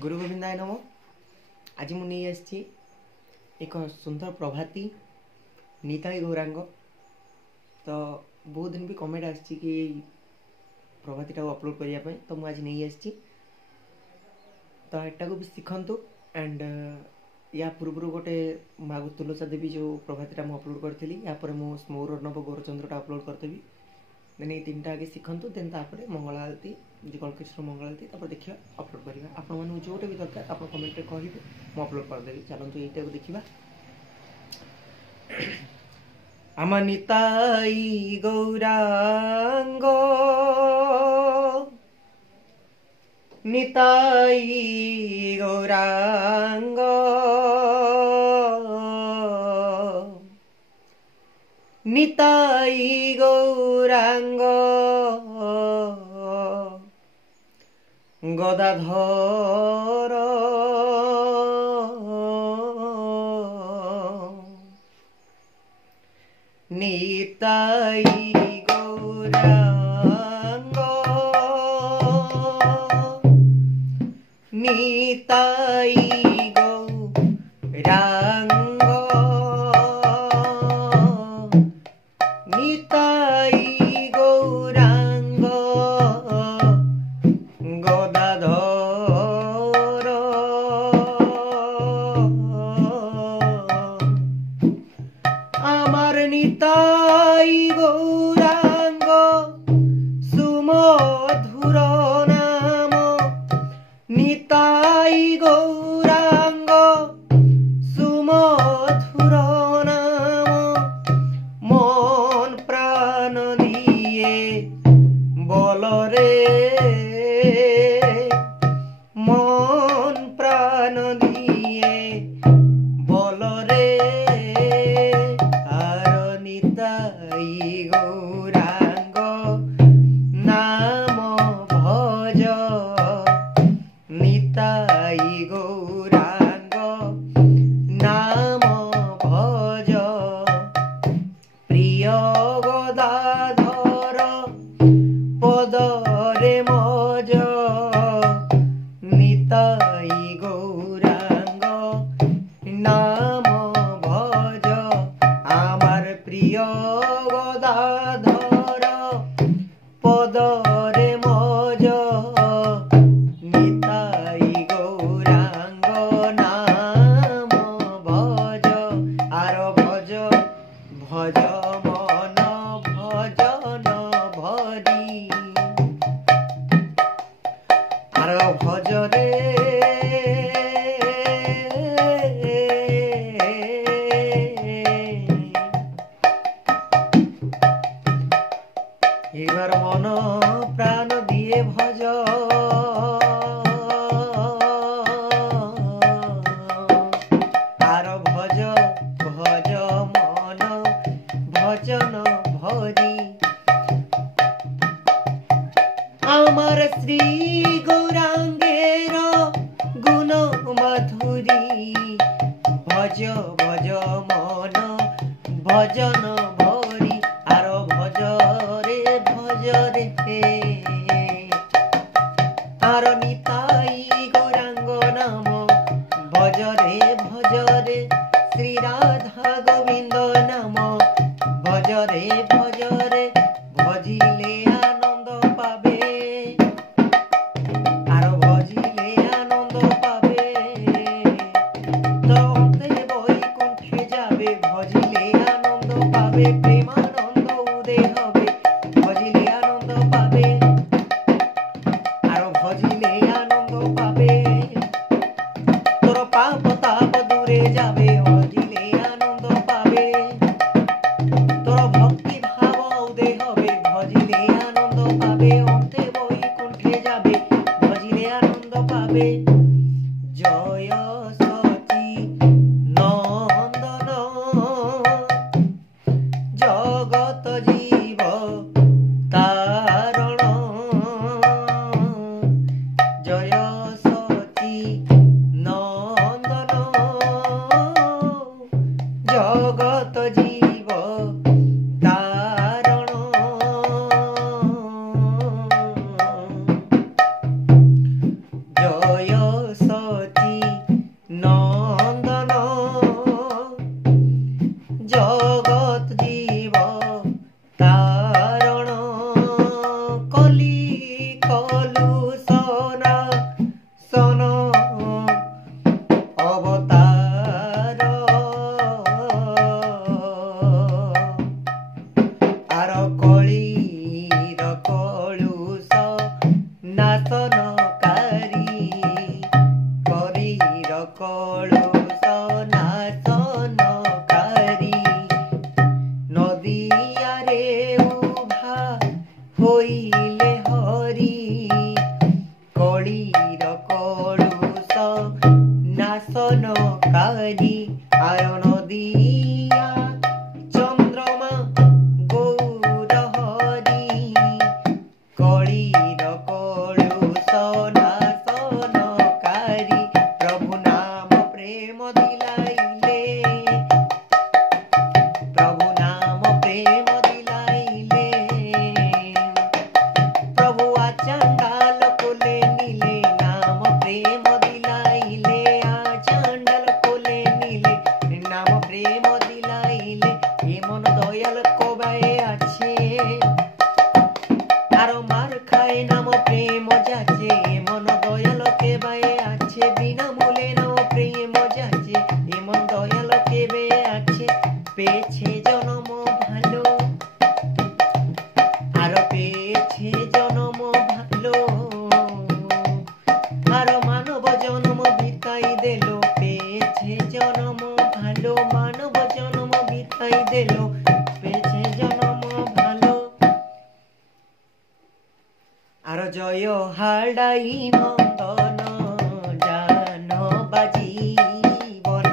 गुरु गोविंदाय नमः। आज मुझे नहीं आसी एक सुंदर प्रभाती नीताई गौरांग। तो बहुत दिन भी कमेंट आसी कि प्रभाती अपलोड करने, तो मुझे आज नहीं आसी। तो एटा को भी शिखु एंड या पूर्व गोटे माँ तुलसा देवी जो प्रभाती मुझे अपलोड करी, या स्मौर अर्णव गौरचंद्र अपलोड करदेवी। देन ये तीन आगे शिखु, देन तापर मंगल आरती जो कल्केश्वर मंगल आरती देखा अपलोड करवा। आपण जोटे भी दरकार आप कमेंट कहे मुझे अपलोड करदेवी। चलते यहीटा को देखा। आम निताई गौरांग निताई गौरांग निताई गौरांग गदाधर निताई गौरांग निताई गौरांग निताई गौरांग गदाधर आमार निताई गौरांग सुमधुर नाम निताई गौरांग सुमधुर नाम मन प्राण दिए बलरे मन प्राण दिए बलरे आर निताई गौरांग नाम भज निताई गौरांग नाम भज प्रिय गदाधर पदरे मज निताई गौरांग नाम भज आमार प्रिय गदाधर पदरे मज निताई गौरांग नाम भज आर भज भज मन भजन भरी आर भज रे एबार मन प्राण दिए भज आर भज भज मन भजन भरी आमार श्री गौरांगेर गुण मधुरी भज भज मन भजन भरी आर भज रे आर निताई गौरांग नाम भज रे श्री राधा गोविंद नाम भज रे भजिले आनंद पावे आर भजिले आनंद पावे तो अंते बैकुंठे जाबे भजिले आनंद पावे प्रेमानंद उदय हबे भजिले आनंद पावे आर भजिले आनंद पावे तोर पाप ताप दूरे जाबे भजिले आनंद पावे तोर भक्ति भाव उदय हबे भजिले आनंद पावे अंते बैकुंठे जाबे भजिले आनंद पावे जय सची नंदन जगत जीव तारण जय सची नंदन जगत जीव तारण जय হালদাই নন্দন জান বাজীবন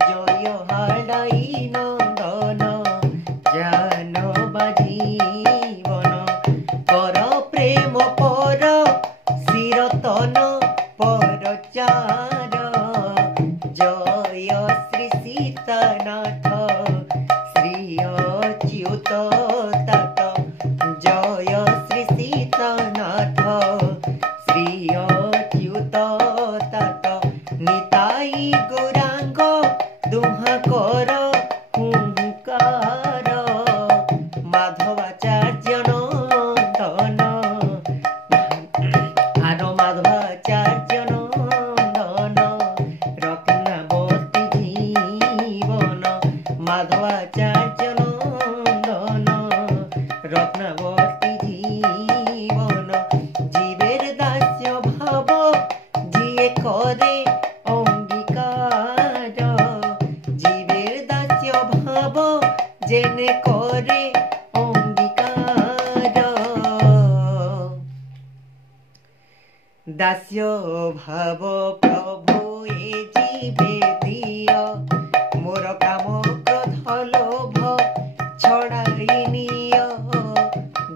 জয় হালদাই নন্দন জান বাজীবন কর প্রেম পর শিরতন পরচার জয় শ্রী সীতানাথ শ্রী অচ্যুত তাত জয় শ্রী সীতানাথ শ্রী অচ্যুত তাত নিতাই গৌরাঙ্গ দুহা কর হুঙ্কার মাধবাচার্য নন্দন আর মাধবাচার্য নন্দন রত্নাবতী জীবন মাধবাচার্য নন্দন রত্নাবতী জীবন জীবের দাস্য ভাব জিয়ে করে অঙ্গীকার জীবের দাস্য ভাব জেনে করে অঙ্গীকার দাস্য ভাব প্রভু এ জীবে দিয় মোর কাম ক্রোধ লোভ ছড়াই নিয়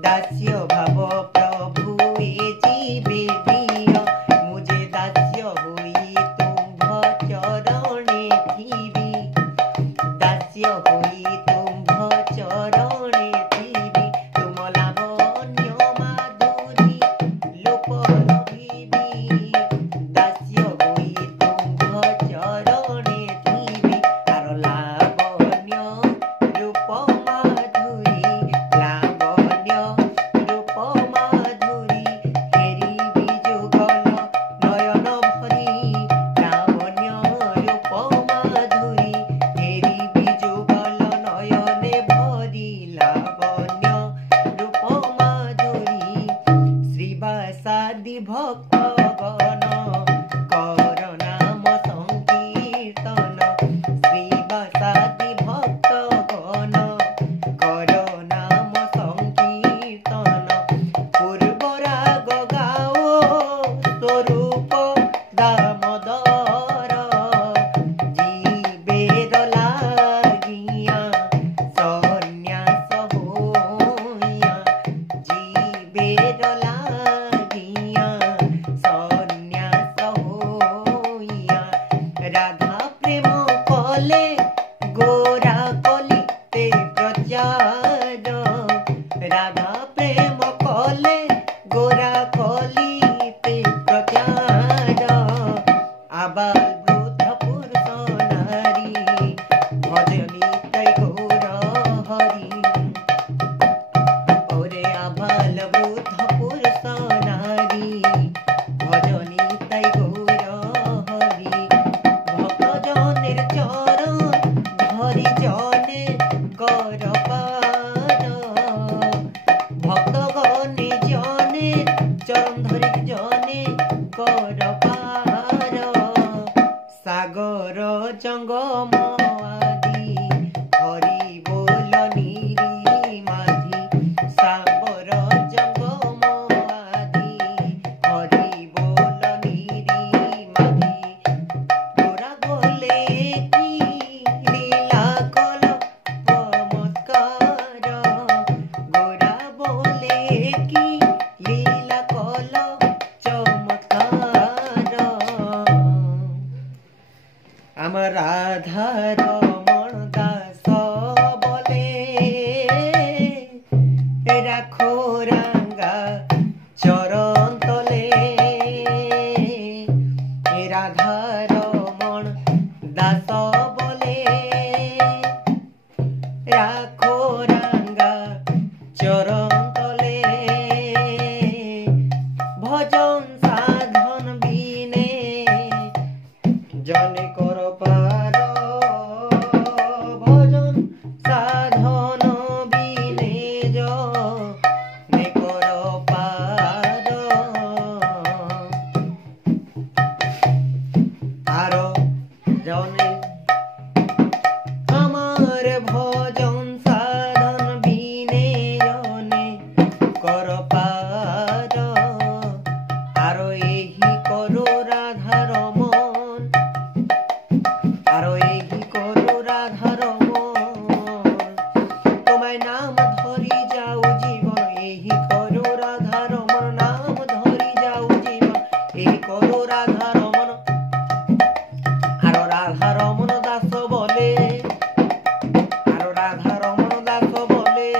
দাস্য ভাব প্রভু এ জীবে দিয় মুঝে দাস্য হই তুম্ভ চরণে থিবি দাস্য হই তুম্ভ চরণে থিবি তুম লাবণ্য মাধুরী লোপ লভিবি দাস্য হই তুম্ভ চরণে থিবি আর লাবণ্য রূপ মাধুরী লাবণ্য রূপ মাধুরী হেরিবি যুগল নয়ন ভরি লাবণ্য রূপ মাধুরী হেরিবি যুগল নয়নে ভরি লাবণ্য রূপ মাধুরী শ্রীবাসাদি ভক্তগণ কর নাম সংকীর্তন শ্রীবাসাদি ভক্তগণ কর নাম সংকীর্তন পূর্বরাগ গাও স্বরূপ দামোদর জীবের লাগিয়া সন্ন্যাস হইয়া জীবের লাগিয়া সন্ন্যাস হইয়া রাধা প্রেম কলে গোরা কলিতে প্রচার রাধা প্রেম কলে গোরা কলিতে প্রচার আবাল বৃদ্ধ পুরুষ নারী ভজনিতাই গৌর হরি ওরে আবাল বৃদ্ধ পুরুষ নারী ভজনিতাই গৌর হরি ভক্তজনের চরণ ধরি জনে কর পার ভক্তগণে জনে চরণ ধরি জনে কর পার সাগর জঙ্গম আদি হরি বল নিরি মাঝি সাগর জঙ্গম আদি হরি বল নিরি মাঝি গোরা বলে কি লীলা কল চমৎকার গোরা বলে কি লীলা কল চমৎকার আমার রাধা রমণ দাস বলে রাখো রাঙ্গা চরণ তলে রাধা রমণ দাস বলে রাখো রাঙ্গা চরণ তলে ভজন সাধন বিনে জনে কর পার ভজন সাধন বিনে জনে কর পার আরো জনে আমার ভজন সাধন বিনে জনে কর পার আরো গৌর রাধা রমন আর রাধা রমন দাস বলে আর রাধা রমন দাস বলে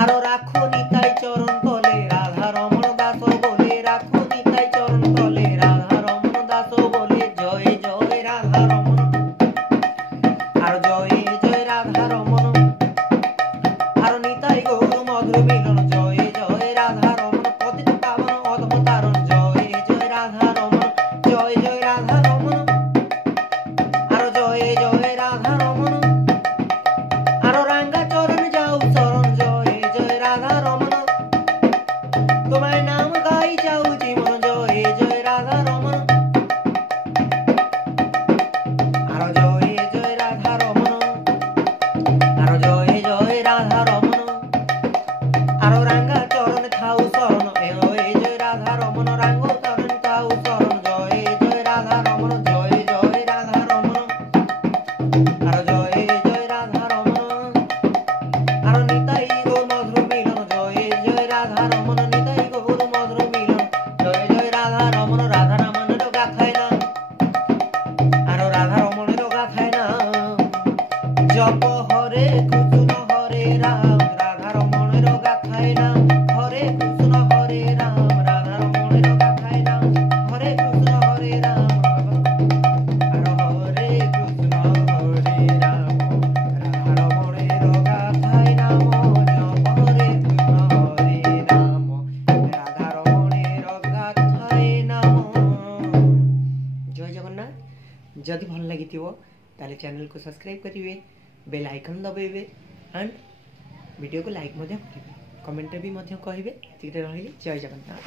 আর রাখো নিতাই চরণ তলে রাধা রমন দাস বলে রাখো নিতাই চরণ তলে রাধা রমন দাস বলে জয় জয় রাধা রমন আর জয় জয় রাধা রমন আর নিতাই গৌর মধুর মিলন জয় জয় রাধা রমন পতিত পাবন অধমতারণ জয় জয় রাধা রমন জয় জয় রাধা রমন আর জয় জয় রাধা রমন আর রাঙ্গা চরণ যাও চরণ জয় জয় রাধা রমন তোমার নাম গাই যাও জীবন জয় জয় রাধা রমন আর জয় জয় রাধা রমন আর জয় জয় রাধা রমন আর রাঙ্গা চরণ থাও শরণ জয় জয় রাধা রমন রাঙ্গ চরণ থাও শরণ জয় জয় রাধা রমন জয় জয় রাধা রমন আর জয় জয় রাধা রমন আর নিতাই গৌর মধুর মিলন জয় জয় রাধা রমন নিতাই গৌর মধুর মিলন জয় জয় রাধা রমন রাধা রমণের গাথায় না আর রাধা রমণের গাথায় না জপ হরে কৃষ্ণ হরে রাম রাধা রমণের গাথায় না হরে কৃষ্ণ হরে রাম রাধা রমণের গাথায় না হরে কৃষ্ণ হরে রাম আর হরে কৃষ্ণ হরে রাম রাধা রমণের গাথায় নাম জপ হরে কৃষ্ণ হরে রাম রাধা রমণের গাথায় নাম জয় জগন্নাথ যদি ভাল লাগিଥିବ তাহলে চ্যানেল को सब्सक्राइब करिवे बेल आइकन दबाइबे एंड वीडियो को लाइक मध्य करिवे कमेंट भी मध्य कहिबे एतिके रहिले जय जगन्नाथ।